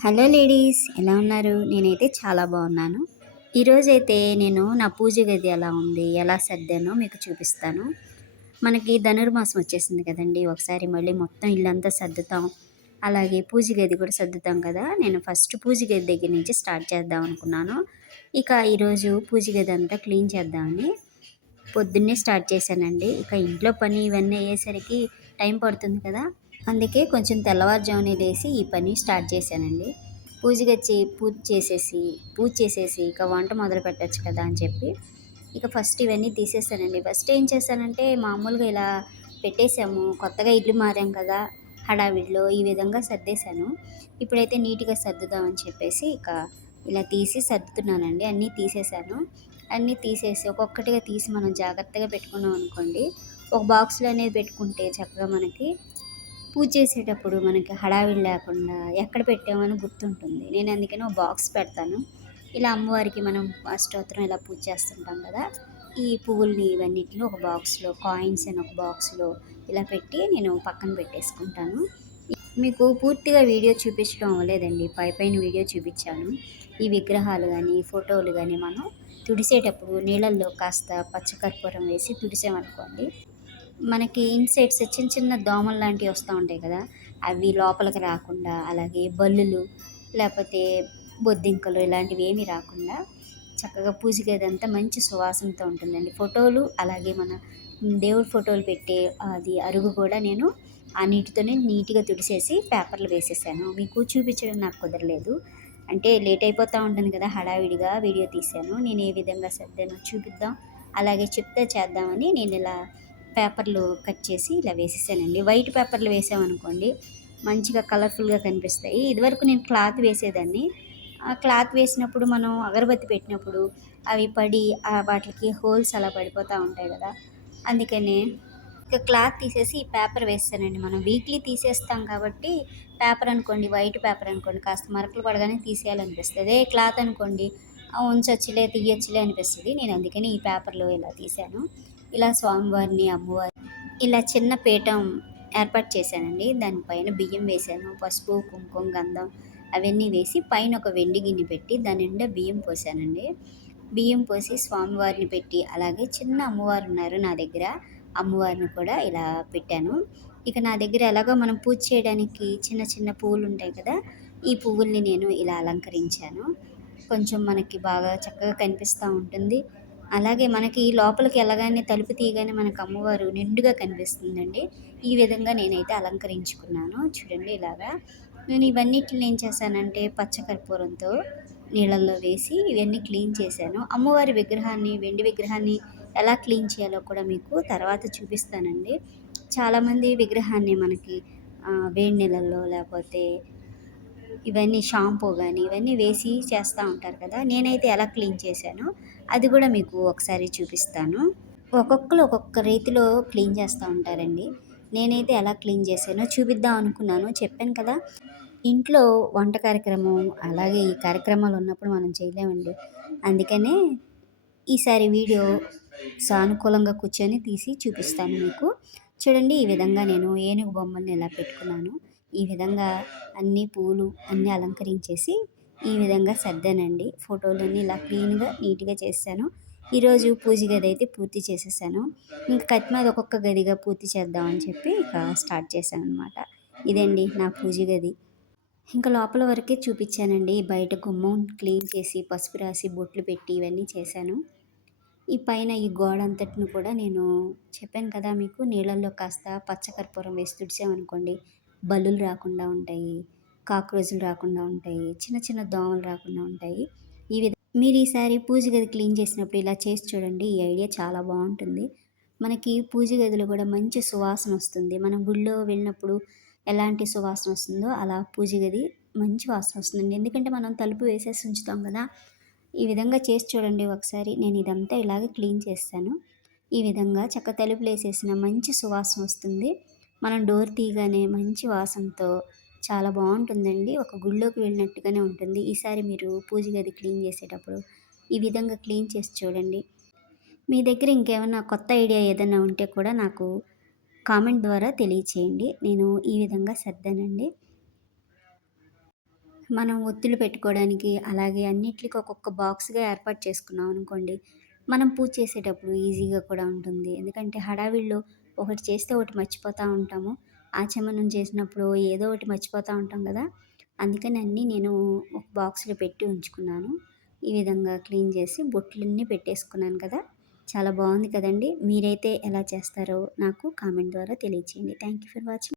Hello ladies, ఎలా ఉన్నారు? నేనైతే చాలా బాగున్నాను. ఈరోజైతే నేను నా పూజ గది ఎలా ఉంది, ఎలా సర్దానో మీకు చూపిస్తాను. మనకి ధనుర్మాసం వచ్చేసింది కదండీ! ఒకసారి మళ్ళీ మొత్తం ఇల్లంతా సర్దుతాం. అలాగే పూజ గది కూడా సర్దుతాం కదా! నేను ఫస్ట్ పూజ గది దగ్గర నుంచి స్టార్ట్ చేద్దాం అనుకున్నాను. ఇక ఈరోజు పూజ గది అంతా క్లీన్ చేద్దామని పొద్దున్నే స్టార్ట్ చేశానండి. ఇక ఇంట్లో పని ఇవన్నీ అయ్యేసరికి టైం పడుతుంది కదా! అందుకే కొంచెం తెల్లవారుజామునే లేసి ఈ పని స్టార్ట్ చేశానండి. పూజగచ్చి పూజ చేసేసి ఇక వంట మొదలు పెట్టొచ్చు కదా అని చెప్పి ఇక ఫస్ట్ ఇవన్నీ తీసేసానండి. ఫస్ట్ ఏం చేశానంటే మామూలుగా ఇలా పెట్టేసాము. కొత్తగా ఇల్లు మారాం కదా! హడావిడిలో ఈ విధంగా సర్దేశాను. ఇప్పుడైతే నీట్‌గా సర్దుదామని చెప్పేసి ఇక ఇలా తీసి సర్దుతున్నానండి. అన్నీ తీసేసాను. అన్నీ తీసేసి ఒక్కొక్కటిగా తీసి మనం జాగ్రత్తగా పెట్టుకున్నాం అనుకోండి, ఒక బాక్స్‌లో అనేది పెట్టుకుంటే చక్కగా మనకి పూజ చేసేటప్పుడు మనకి హడావిడి లేకుండా ఎక్కడ పెట్టామని గుర్తుంటుంది. నేను అందుకని ఒక బాక్స్ పెడతాను. ఇలా అమ్మవారికి మనం అష్టోత్తరం ఇలా పూజ చేస్తుంటాం కదా! ఈ పువ్వుల్ని ఇవన్నిటిని ఒక బాక్స్‌లో, కాయిన్స్ అని ఒక బాక్స్‌లో ఇలా పెట్టి నేను పక్కన పెట్టేసుకుంటాను. మీకు పూర్తిగా వీడియో చూపించడం అవ్వలేదండి. పైపైన వీడియో చూపించాను. ఈ విగ్రహాలు గానీ, ఫోటోలు గానీ మనం తుడిసేటప్పుడు నీళ్ళల్లో కాస్త పచ్చకర్పూరం వేసి తుడిసామనుకోండి, మనకి ఇన్సెక్ట్స్ చిన్న చిన్న దోమలు లాంటివి వస్తూ ఉంటాయి కదా! అవి లోపలికి రాకుండా, అలాగే బల్లులు లేకపోతే బొద్దింకలు ఇలాంటివి ఏమీ రాకుండా చక్కగా పూజ గదంతా మంచి సువాసనతో ఉంటుందండి. ఫోటోలు అలాగే మన దేవుడి ఫోటోలు పెట్టే అది అరుగు కూడా నేను ఆ నీటితోనే నీట్‌గా తుడిసేసి పేపర్‌లో వేసేసాను. మీకు చూపించడం నాకు కుదరలేదు. అంటే లేట్ అయిపోతూ ఉంటుంది కదా! హడావిడిగా వీడియో తీశాను. నేను ఏ విధంగా సర్దానో చూపిద్దాం, అలాగే చెప్తే చేద్దామని నేను ఇలా పేపర్లు కట్ చేసి ఇలా వేసేసానండి. వైట్ పేపర్లు వేసామనుకోండి మంచిగా కలర్ఫుల్‌గా కనిపిస్తాయి. ఇదివరకు నేను క్లాత్ వేసేదాన్ని. ఆ క్లాత్ వేసినప్పుడు మనం అగరబత్తి పెట్టినప్పుడు అవి పడి వాటికి హోల్స్ అలా పడిపోతూ ఉంటాయి కదా! అందుకని ఇక క్లాత్ తీసేసి ఈ పేపర్ వేసేసానండి. మనం వీక్లీ తీసేస్తాం కాబట్టి పేపర్ అనుకోండి, వైట్ పేపర్ అనుకోండి కాస్త మరకలు పడగానే తీసేయాలనిపిస్తది. అదే క్లాత్ అనుకోండి ఉంచొచ్చులే, తీయొచ్చులే అనిపిస్తది. నేను అందుకని ఈ పేపర్‌లో ఇలా తీశాను. ఇలా స్వామివారిని, అమ్మవారిని ఇలా చిన్న పీఠం ఏర్పాటు చేశానండి. దానిపైన బియ్యం వేశాను. పసుపు, కుంకుమ, గంధం అవన్నీ వేసి పైన ఒక వెండి గిన్నె పెట్టి దాని నిండా బియ్యం పోశానండి. బియ్యం పోసి స్వామివారిని పెట్టి అలాగే చిన్న అమ్మవారు ఉన్నారు నా దగ్గర. అమ్మవారిని కూడా ఇలా పెట్టాను. ఇక నా దగ్గర ఎలాగో మనం పూజ చేయడానికి చిన్న చిన్న పువ్వులు ఉంటాయి కదా! ఈ పువ్వుల్ని నేను ఇలా అలంకరించాను. కొంచెం మనకి బాగా చక్కగా కనిపిస్తూ ఉంటుంది. అలాగే మనకి లోపలికి వెళ్ళగానే తలుపు తీయగానే మనకు అమ్మవారు నిండుగా కనిపిస్తుందండి. ఈ విధంగా నేనైతే అలంకరించుకున్నాను. చూడండి ఇలాగా. నేను ఇవన్నిటిని ఏం చేశానంటే పచ్చకర్పూరంతో నీళ్ళల్లో వేసి ఇవన్నీ క్లీన్ చేశాను. అమ్మవారి విగ్రహాన్ని, వెండి విగ్రహాన్ని ఎలా క్లీన్ చేయాలో కూడా మీకు తర్వాత చూపిస్తానండి. చాలామంది విగ్రహాన్ని మనకి వేడి నీళ్ళల్లో లేకపోతే ఇవన్నీ షాంపూ గానీ ఇవన్నీ వేసి చేస్తూ ఉంటారు కదా! నేనైతే ఎలా క్లీన్ చేశానో అది కూడా మీకు ఒకసారి చూపిస్తాను. ఒక్కొక్కళ్ళు ఒక్కొక్క రీతిలో క్లీన్ చేస్తూ ఉంటారండి. నేనైతే ఎలా క్లీన్ చేశానో చూపిద్దాం అనుకున్నాను. చెప్పాను కదా! ఇంట్లో వంట కార్యక్రమం, అలాగే ఈ కార్యక్రమాలు ఉన్నప్పుడు మనం చేయలేమండి. అందుకనే ఈసారి వీడియో సానుకూలంగా కూర్చొని తీసి చూపిస్తాను మీకు. చూడండి ఈ విధంగా నేను ఏనుగు బొమ్మని ఇలా పెట్టుకున్నాను. ఈ విధంగా అన్ని పూలు అన్నీ అలంకరించేసి ఈ విధంగా సర్దానండి. ఫోటోలన్నీ ఇలా క్లీన్‌గా, నీట్‌గా చేసేసాను. ఈరోజు పూజ గది అయితే పూర్తి చేసేసాను. ఇంక కత్తి మీద ఒక్కొక్క గదిగా పూర్తి చేద్దామని చెప్పి ఇక స్టార్ట్ చేశాననమాట. ఇదండి నా పూజ గది. ఇంక లోపల వరకే చూపిచ్చానండి. బయట గుమ్మం క్లీన్ చేసి, పసుపు రాసి, బొట్లు పెట్టి ఇవన్నీ చేశాను. ఈ పైన ఈ గోడంతటిని కూడా నేను చెప్పాను కదా మీకు నీళ్ళల్లో కాస్త పచ్చకర్పూరం వేసి తుడిచామనుకోండి, బల్లులు రాకుండా ఉంటాయి, కాక్రోచులు రాకుండా ఉంటాయి, చిన్న చిన్న దోమలు రాకుండా ఉంటాయి. మీరు ఈసారి పూజ గది క్లీన్ చేసినప్పుడు ఇలా చేసి చూడండి. ఈ ఐడియా చాలా బావుంటుంది. మనకి పూజ గదిలో కూడా మంచి సువాసన వస్తుంది. మనం గుడిలో వెళ్ళినప్పుడు ఎలాంటి సువాసన వస్తుందో అలా పూజ గది మంచి వాసన వస్తుందండి. ఎందుకంటే మనం తలుపు వేసేసి ఉంచుతాం కదా! ఈ విధంగా చేసి చూడండి ఒకసారి. నేను ఇదంతా ఇలాగే క్లీన్ చేస్తాను. ఈ విధంగా తలుపులేసేసిన మంచి సువాసన వస్తుంది. మనం డోర్ తీయగానే మంచి వాసనతో చాలా బావుంటుందండి. ఒక గుడిలోకి వెళ్ళినట్టుగానే ఉంటుంది. ఈసారి మీరు పూజ గది క్లీన్ చేసేటప్పుడు ఈ విధంగా క్లీన్ చేసి చూడండి. మీ దగ్గర ఇంకేమన్నా కొత్త ఐడియా ఏదన్నా ఉంటే కూడా నాకు కామెంట్ ద్వారా తెలియచేయండి. నేను ఈ విధంగా సర్దానండి. మనం ఒత్తులు పెట్టుకోవడానికి, అలాగే అన్నిట్లికి ఒక్కొక్క బాక్స్‌గా ఏర్పాటు చేసుకున్నాం అనుకోండి, మనం పూజ చేసేటప్పుడు ఈజీగా కూడా ఉంటుంది. ఎందుకంటే హడావిడిలో ఒకటి చేస్తే ఒకటి మర్చిపోతా ఉంటాము. ఆచమనం చేసినప్పుడు ఏదో ఒకటి మర్చిపోతా ఉంటాం గదా! అందుకని అన్నీ నేను ఒక బాక్స్‌లో పెట్టి ఉంచుకున్నాను. ఈ విధంగా క్లీన్ చేసి బొట్లన్నీ పెట్టేసుకున్నాను కదా! చాలా బావుంది కదండీ! మీరైతే ఎలా చేస్తారో నాకు కామెంట్ ద్వారా తెలియచేయండి. Thank you for watching.